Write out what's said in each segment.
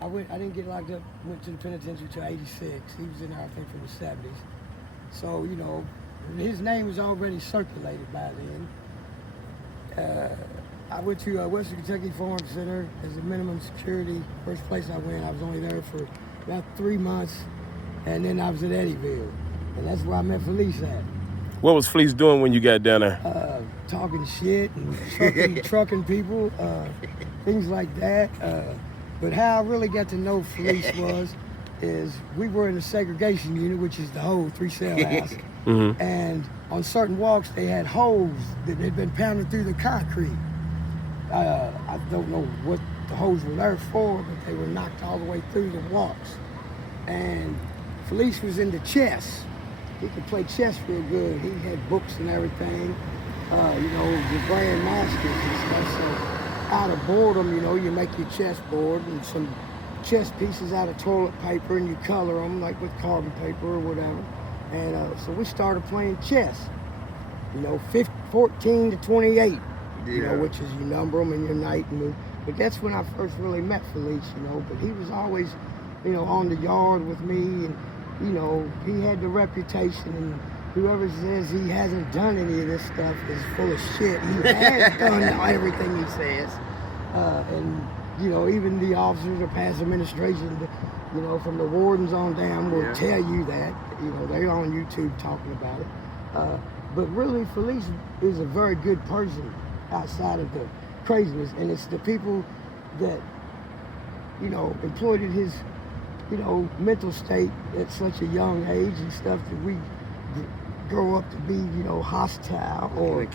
I didn't get locked up. Went to the penitentiary till '86. He was in there, I think, from the '70s. So his name was already circulated by then. I went to Western Kentucky Farm Center as a minimum security. First place I went, I was only there for about 3 months, and then I was at Eddyville, and that's where I met Feliz at. What was Fleece doing when you got down there? Talking shit and trucking people, things like that. But how I really got to know Feliz is we were in a segregation unit, which is the whole 3-cell house. Mm-hmm. And on certain walks, they had holes that had been pounded through the concrete. I don't know what the holes were there for, but they were knocked all the way through the walks. And Feliz was into chess. He could play chess real good. He had books and everything, the grandmasters and stuff. So out of boredom, you make your chess board and some chess pieces out of toilet paper and you color them like with carbon paper or whatever. And so we started playing chess, 14 to 28, which is you number them and your knight move. But that's when I first really met Feliz, but he was always, on the yard with me, and, he had the reputation, and whoever says he hasn't done any of this stuff is full of shit. He has done everything he says. And, even the officers of past administration, from the wardens on down will tell you that. They're on YouTube talking about it. But really, Feliz is a very good person outside of the craziness. And it's the people that, exploited his, mental state at such a young age and stuff that we grow up to be, hostile or,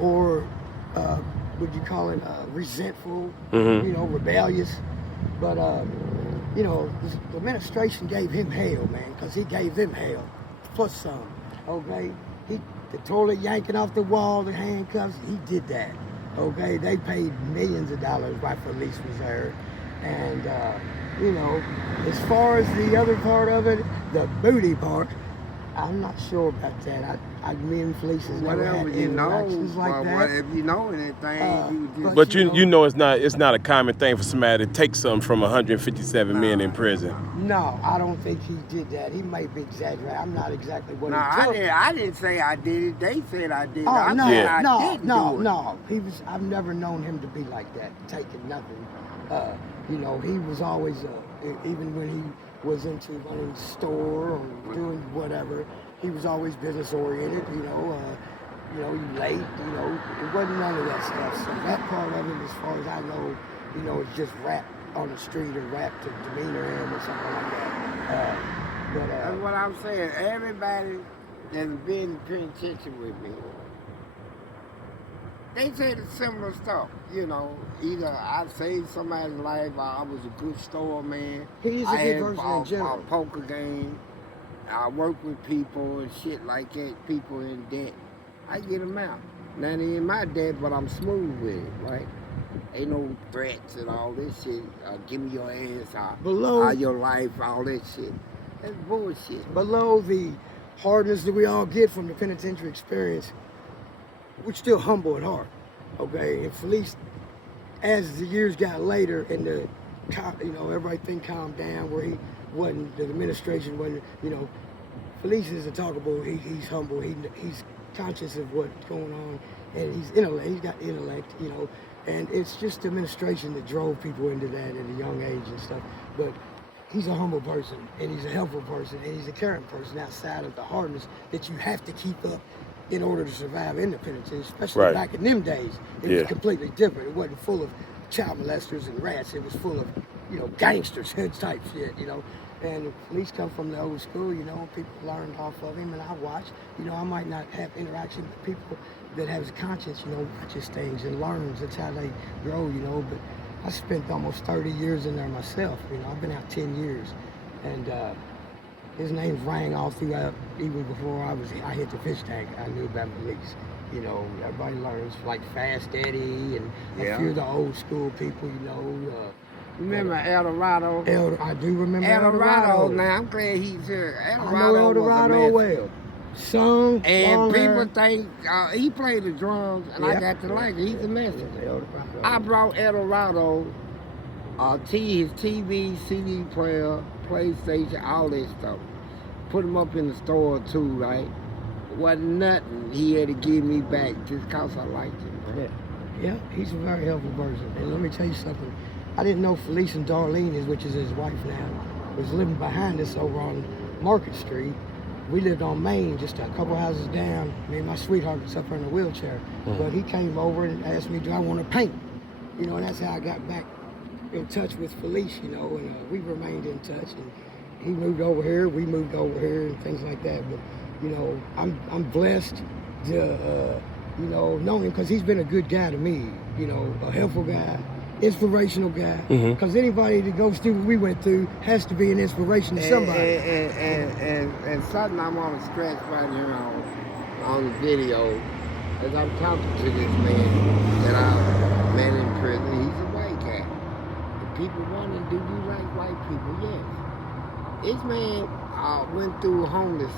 or would you call it resentful, rebellious. But, the administration gave him hell, man, because he gave them hell, plus some, okay? The toilet yanking off the wall, the handcuffs, he did that, okay? They paid millions of dollars while Feliz was there. And, as far as the other part of it, the booty part, I'm not sure about that. Me and Feliz has never had interactions like that. If you know anything, you just... But it's not a common thing for somebody to take something from 157 men in prison. No, I don't think he did that. He may be exaggerating. I'm not exactly what he took. I didn't say I did it. They said I did it. Oh, No. I've never known him to be like that, taking nothing. He was always, even when he was into running a store or doing whatever, he was always business oriented, he late, it wasn't none of that stuff. So that part of it, as far as I know, it's just rap on the street or rap to demeanor him or something like that. That's what I'm saying. Everybody that's been in the penitentiary with me, they say the similar stuff, Either I saved somebody's life, or I was a good store man. He is a good person in general. A poker game. I work with people and shit like that, people in debt. I get them out. Now they in my debt, but I'm smooth with it, right? Ain't no threats and all this shit. Give me your ass, your life, all that shit. That's bullshit. Below the hardness that we all get from the penitentiary experience, we're still humble at heart, okay? And Feliz, as the years got later and everything calmed down, where he wasn't, the administration wasn't, Feliz isn't talkable. He's humble. He's conscious of what's going on, and he's got intellect, and it's just the administration that drove people into that at a young age and stuff. But he's a humble person, and he's a helpful person, and he's a caring person outside of the hardness that you have to keep up in order to survive in the penitentiary, especially back in them days. It was completely different. It wasn't full of child molesters and rats. It was full of, gangsters type shit, And Feliz come from the old school, people learned off of him, and I watched. I might not have interaction with people that has a conscience, watches things and learns. That's how they grow, But I spent almost 30 years in there myself. I've been out 10 years, and his name rang all throughout. Even before I hit the fish tank, I knew about Feliz. Everybody learns like Fast Eddie and a few of the old school people. Remember Eldorado? I do remember Eldorado. Now I'm glad he's here. I know Eldorado well. Sung, and people think he played the drums, and I got to like it. He's a message. I brought Eldorado his TV, CD player, PlayStation, all that stuff. Put him up in the store too, right? Wasn't nothing he had to give me back just cause I liked him, bro. Yeah, he's a very helpful person. And let me tell you something. I didn't know Felice and Darlene, which is his wife now, was living behind us over on Market Street. We lived on Main, just a couple houses down. Me and my sweetheart was up there in a wheelchair. But he came over and asked me, do I want to paint? You know, and that's how I got back in touch with Felice, you know, and we remained in touch. And he moved over here, we moved over here, and things like that. But, you know, I'm blessed to, you know him because he's been a good guy to me, you know, a helpful guy, inspirational guy. Because anybody that goes through what we went through has to be an inspiration to somebody. And something I'm on a scratch right here on the video, as I'm talking to this man that I met in prison. He's a white guy. And people wondering, do you like white people? Yes. This man went through a homeless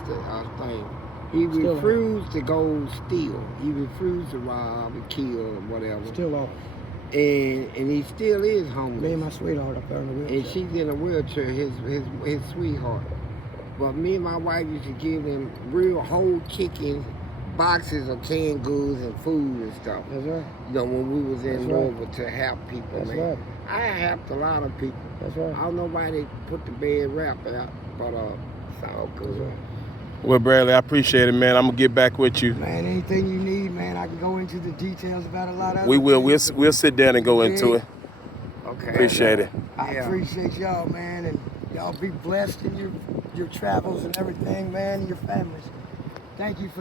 thing. He refused to go steal. He refused to rob and kill or whatever. Still off. And he still is homeless. Me and my sweetheart up there in the wheelchair. And she's in a wheelchair, his sweetheart. But me and my wife used to give him real whole chicken boxes of canned goods and food and stuff. That's right. You know, when we was in Louisville to help people, That's man. right. I helped a lot of people. That's right. I don't know why they put the bed wrap out, but it's all good. That's right. Well, Bradley, I appreciate it, man. I'm gonna get back with you. Man, anything you need, man, I can go into the details about a lot of We it. will. We'll sit down and go into it. Okay. Appreciate it. I appreciate y'all, man, and y'all be blessed in your travels and everything, man, and your families. Thank you for